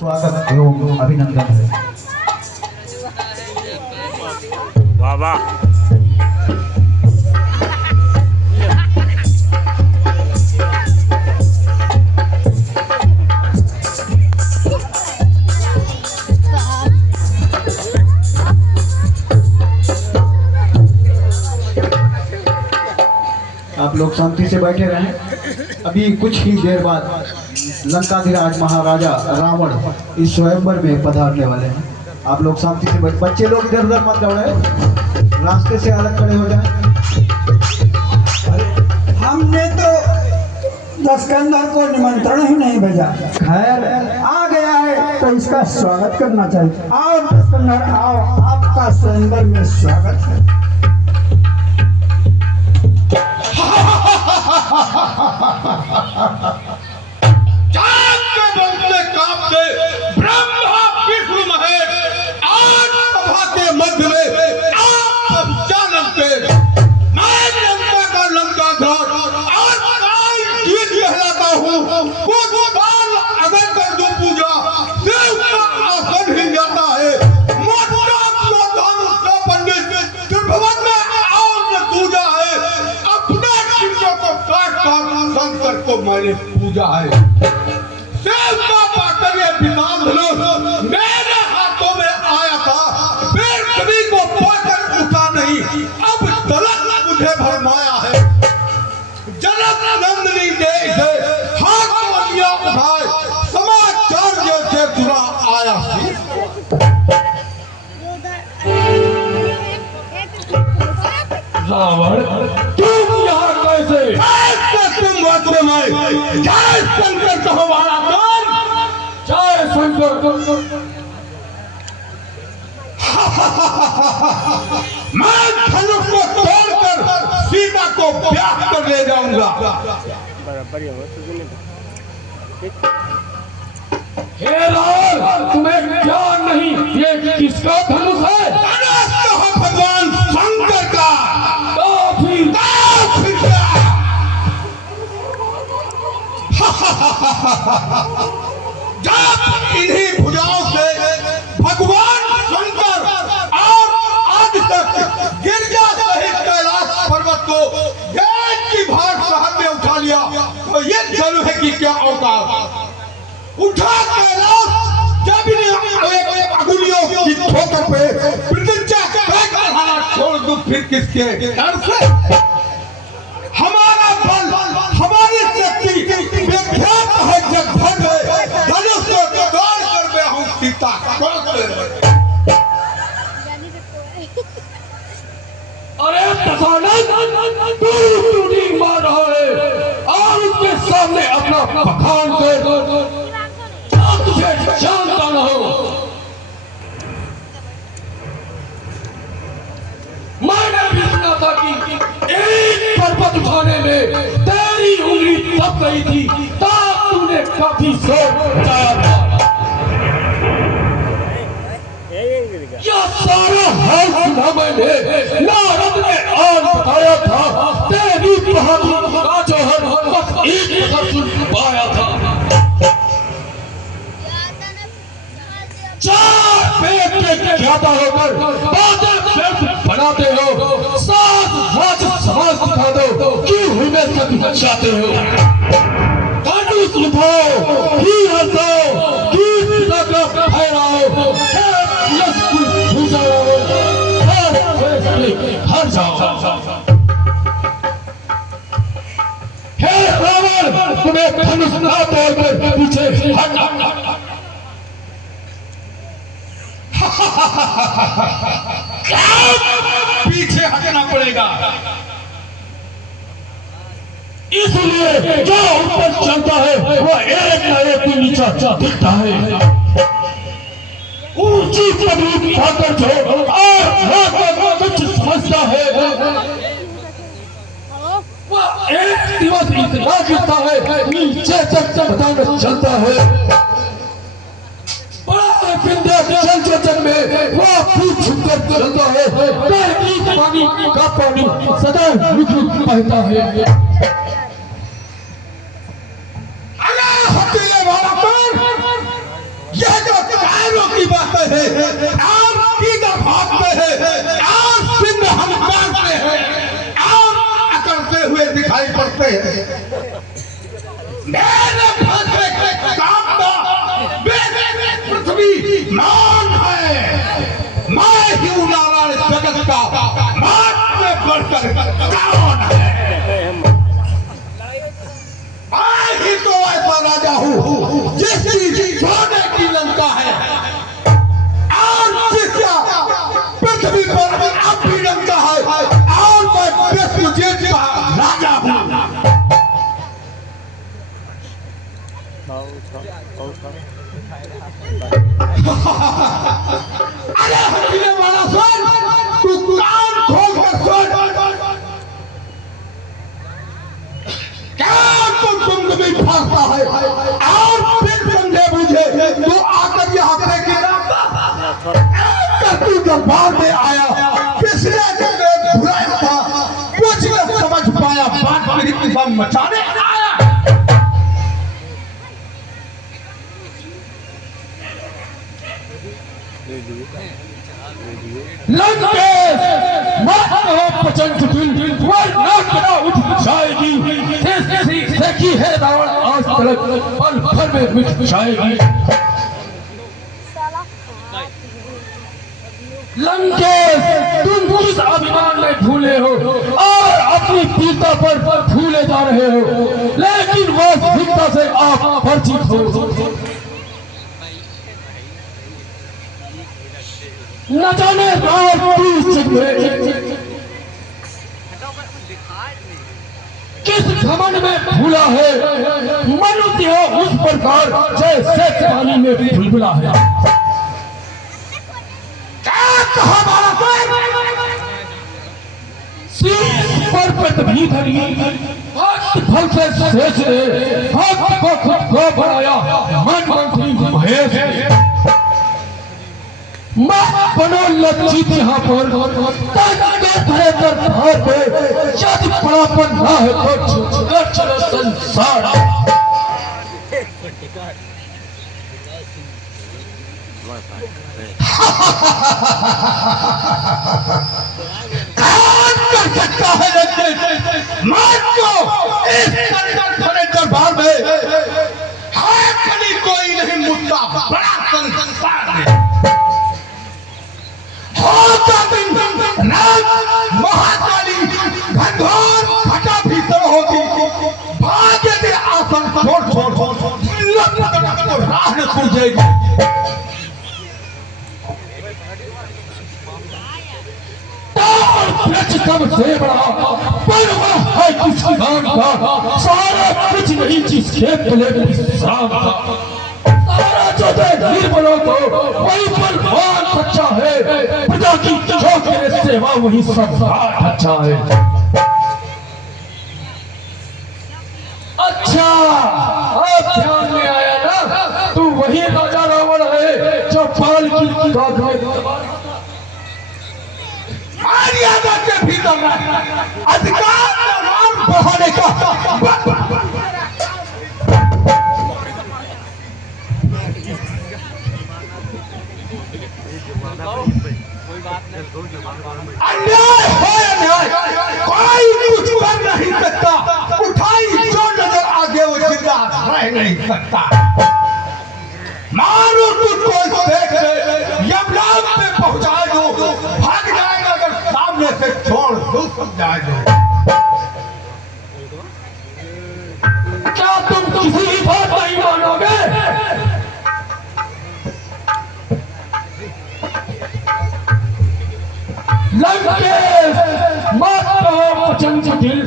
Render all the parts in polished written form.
स्वागत एवं अभिनंदन है। वाह वाह। आप लोग शांति से बैठे रहें। अभी कुछ ही देर बाद लंकाधिराज महाराजा रावण इस स्वयंवर में पधारने वाले हैं। आप लोग शांति से बैठ, बच्चे लोग इधर उधर मत दौड़े, रास्ते से अलग खड़े हो जाएं। हमने तो दस्कंदर को निमंत्रण ही नहीं भेजा, खैर आ गया है तो इसका स्वागत करना चाहिए। आओ दस्कंदर आओ, आपका स्वयंवर में स्वागत है। जागते बनते कांपते ब्रह्मा विष्णु महेश आज सभा के मध्य में आप जानते मैं लंका का लंकाधर और काल जीत कहलाता हूँ। कुछ बाल अगर कर दो पूजा देव का आसन हिल जाता है। मोटा मोटा पंडित त्रिभुवन में और पूजा है। अपने शिष्यों को काट काट शंकर को मैंने पूजा है। देवता पाकर ये विधान धनुष मेरे हाथों में आया था, फिर कभी को पाकर उठा नहीं। अब तलक मुझे भरमाया है। जनक नंदनी देश से हाथ वलिया उठाए समाचार जैसे बुरा आया थी। रावण तुम यहाँ कैसे? तुम मात्र में जय शंकर कहो वाला कौन? जय शंकर। मैं धनुष को तोड़कर सीता को ब्याह कर ले जाऊंगा। हे रावण तुम्हें ज्ञान नहीं, ये किसका धनुष है? धनुष तो है भगवान शंकर का। तो फिर जब इन्हीं भुजाओं से भगवान शंकर और आज तक गिरजा सहित कैलाश पर्वत को गैस की भार साहब ने उठा लिया तो ये चालू है कि क्या अवतार उठा कैलाश। जब इन्हें अगुलियों की ठोकर पे प्रतिज्ञा कर छोड़ दूं फिर किसके डर से? हमारा बल हमारी शक्ति विख्यात है जग भर में। धनुष को तोड़ कर मैं हूँ सीता को। अरे तथानक तू टूटी मार रहा है और उसके सामने अपना पखान कर तुझे जानता न हो। मैंने भी सुना था कि एक पर्वत उठाने में तेरी उंगली दब गई थी, तब तूने काफी जोर बचाया था। यह सारा हाल सुना मैंने, नारद ने आज बताया था। तेरी बहादुरी का जौहर बस एक नजर सुन पाया था। चार पेट के ज्ञाता होकर बातें व्यर्थ बनाते हो। सात राज समाज दिखा दो, क्यों हमें तक चाहते हो? धनुष उठाओ, ही हंसाओ, गीत लगा फहराओ, हर जाओ। हे रावण तुम्हें धनुष ना तोड़कर पीछे हट। पीछे हटना पड़ेगा। इसलिए जो ऊपर चलता है वो एक न एक दिन नीचा दिखता है। ऊंची पदवी पाकर जो और कुछ समझता है वो एक दिवस इतना गिरता है नीचे तक बताना चलता है। चल में वो पीछ छुपकर चलता है। पानी का पानी सदा रुक रुक बहता है। अरे हतीले वाला कौन? यह चुबाते हैं और कीड़ा भागते हैं और सिंह हम काटते हैं और अकड़ते हुए दिखाई पड़ते हैं। मेरे फंसे कामदा पृथ्वी मान है, मैं ही नारायण जगत का मान में बढ़कर कौन है। मैं ही तो ऐसा राजा हूँ जिसकी सोने की लंका है और जिसका पृथ्वी पर अब भी लंका है और मैं विश्वजीत का राजा हूँ। अरे हकीले वाला सुन, तू कान खोल कर सुन। क्या तुम भी फंसता है और फिर समझे बुझे तू आकर यहाँ करे कि तू दरबार में आया पिछले जगह बुराया था कुछ न समझ पाया बात मेरी किसान मचाने आया। लंकेश मत हो प्रचंड दिल वरना बड़ा उठ जाएगी देखी है रावण आज तक पल भर में मिट जाएगी। लंकेश तुम किस अभिमान में भूले हो और अपनी वीरता पर भूले जा रहे हो, लेकिन वास्तविकता से आप परिचित हो। न जाने किस घमंड में भूला है मनुष्य हो उस प्रकार जैसे पानी में बुलबुला है। पर भी धरी भक्त फल से शेष ने भक्त को खुद को बनाया मन मंत्री महेश मैं बनो लज्जित यहाँ पर यदि पड़ापन ना है तो चलो संसार। कर सकता है दरबार में है कोई नहीं मुद्दा बड़ा संसार में महाकाली घनघोर फटा भीतर होगी भाग्य के आसन छोड़ राह न सूझेगी। कब से बड़ा पर है किस किसान का सारा कुछ नहीं जिस खेत में शाम का सारा जो निर्बलों को वही बलवान बच्चा है प्रजा की चौके सेवा वही सबका अच्छा है। अच्छा अब ध्यान में आया ना तू वही राजा रावण है जो पाल की गाद में मर्यादा के भीतर अधिकार बढ़ाने का अन्याय है अन्याय कोई कुछ कर नहीं सकता उठाई जो नजर आगे वो जिंदा रह नहीं सकता। मारो तुझको देख ले यमलोक में पहुंचा दो भाग जाएगा अगर सामने से छोड़ दो समझा दो। क्या तुम किसी की बात नहीं मानोगे? लंकेश मत कहो प्रचंड दिल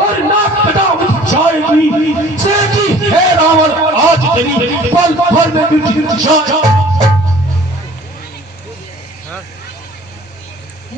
और नाक कटा उठ जाएगी सेठी है रावण आज तेरी पल भर में मिट जाए।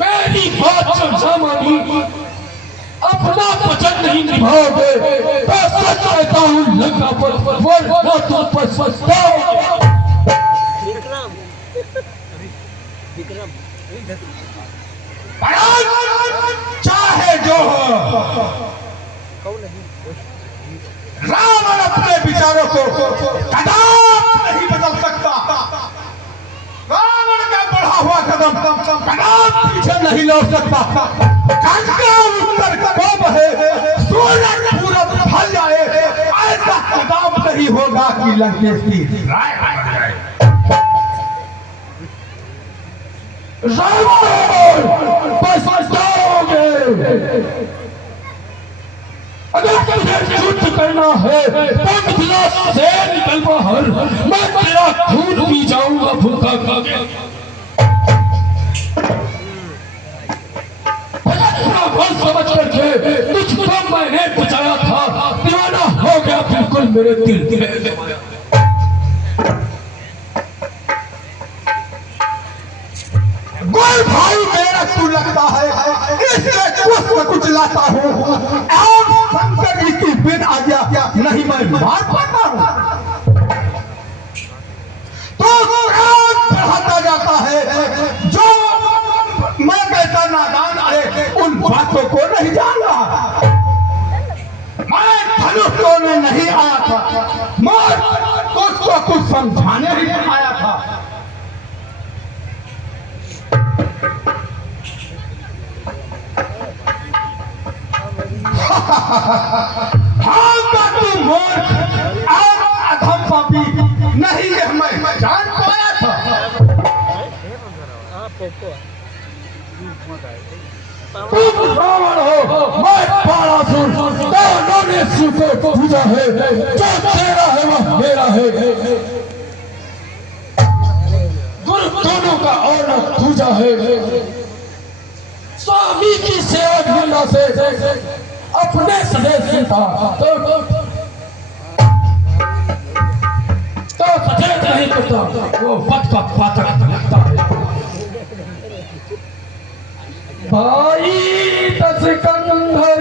मेरी बात जो न मानी अपना वचन नहीं निभाओगे मैं सच कहता हूँ लंका पर वरना तुम पर पछताओगे। चाहे जो हो रावण अपने विचारों को कदापि नहीं बदल सकता। कदम पीछे नहीं लौट सकता। गंगा उत्तर कब है, सूरज पूरब ढल जाए, ऐसा कदम नहीं होगा कि लंकेश की राय बन जाए। पछताओगे अगर तुझे युद्ध करना है तो मिथिला से निकल बाहर, मैं तेरा खून पी जाऊंगा भूखा खाके। समझ करके तुझको मैंने बचाया था, दीवाना हो गया बिल्कुल मेरे दिल में। गोल भाई मेरा तू लगता है, इसलिए कुछ लाता हूँ और शंकर जी की बिन आज्ञा नहीं मैं मार पाता हूँ। तो बढ़ाता जाता है, जो मैं कहता नादान, अरे उन बातों को नहीं जान रहा। मैं धनुष तोड़ने नहीं आया था, मैं उसको कुछ समझाने ही आया था। हाँ तू मूर्ख और अधम पापी नहीं, यह मैं जान पाया था। तुम रावण हो, मैं बाणासुर, दोनों ने शिव को पूजा है, जो तेरा है वह मेरा है। दोनों का और पूजा है। स्वामी की सेवा करना से अपने सदैव था तो सचेत नहीं करता, वो वध का पातक लगता है। भाई दस कंधर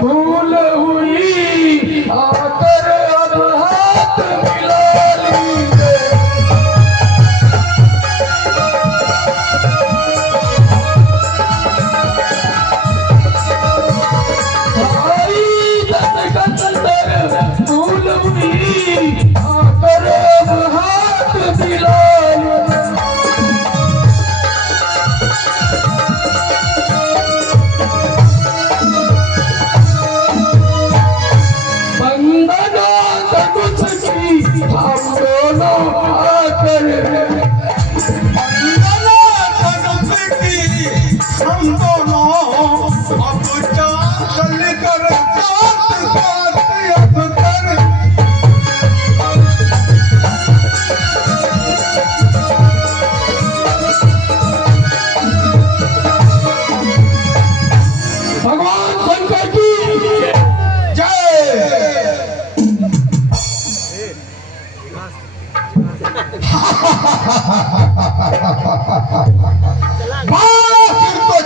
भूल हुई, आकर अब हाथ मिला लीजिए।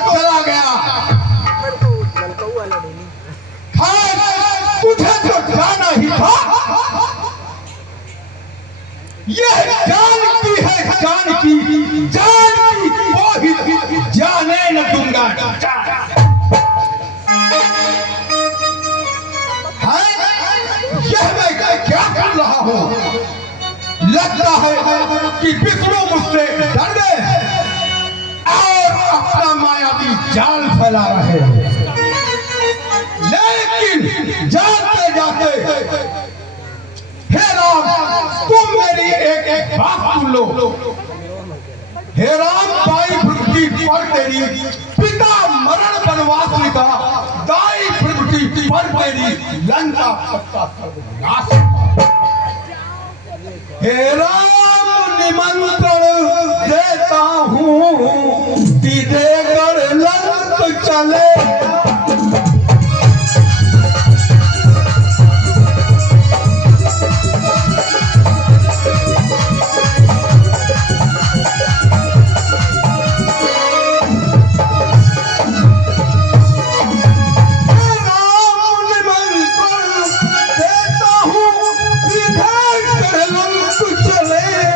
चला गया, तुझे तो जाना ही था। यह जानकी है, जानकी वो ही जाने न दूंगा। यह मैं क्या कर रहा हूँ? लगता है कि विष्णु मुझसे डर गए और अपना मायावी जाल फैला रहे हैं। लेकिन जाते जाते हे राम, तुम मेरी एक बात सुन लो। हे राम, दाई पृथ्वी पर तेरी पिता मरण वनवास लिखा, दाई पृथ्वी पर तेरी लंका नाश। हे राम, निमंत्रण देता हूँ, सीधे कर लंक चले। चले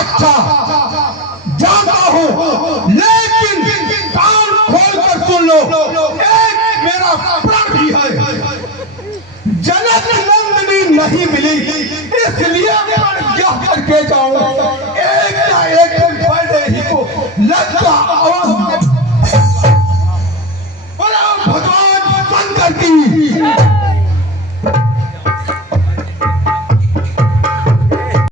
अच्छा जानता हूँ, लेकिन कान खोल कर सुन लो, एक मेरा प्रण भी है। जनक नंदिनी नहीं मिली, इसलिए प्रण यह करके जाऊं, एक ना एक दिन पहले ही को लंका